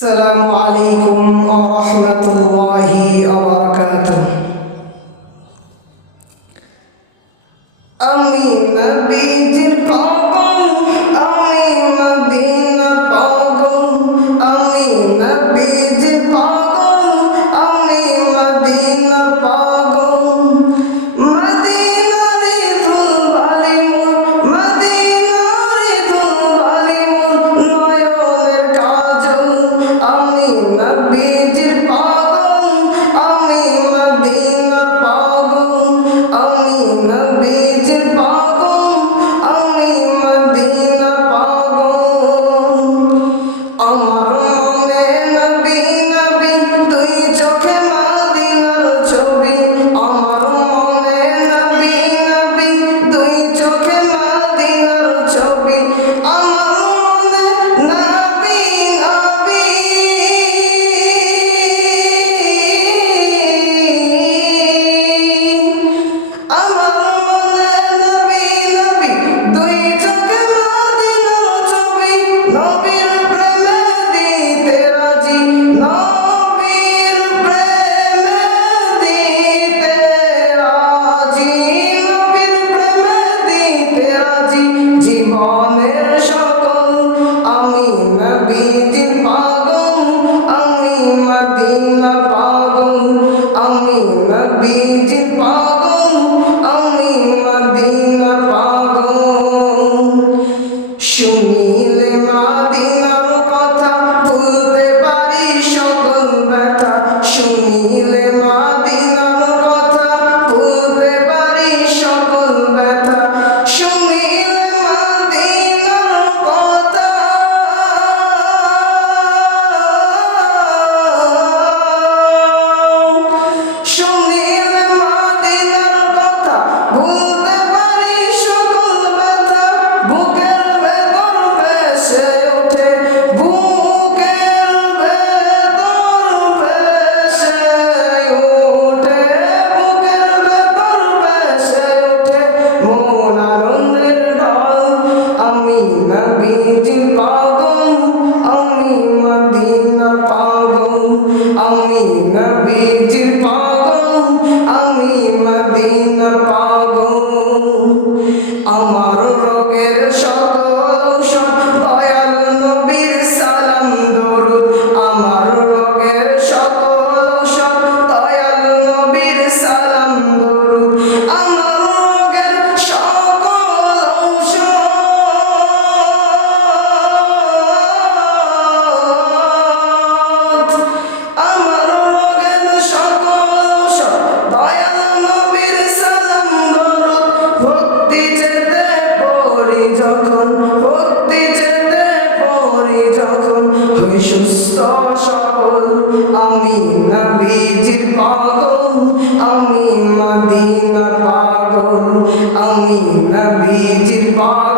السلام عليكم ورحمة الله وبركاته. আমি নবীজির কম নবীজির পাগল আমি মদিনা পাগল আমি নবীজির পাগল নবীজির পা সুস্থ সকল আমি নবীজির পাগল আমি মদিনার পাগল আমি নবীজির পাগল।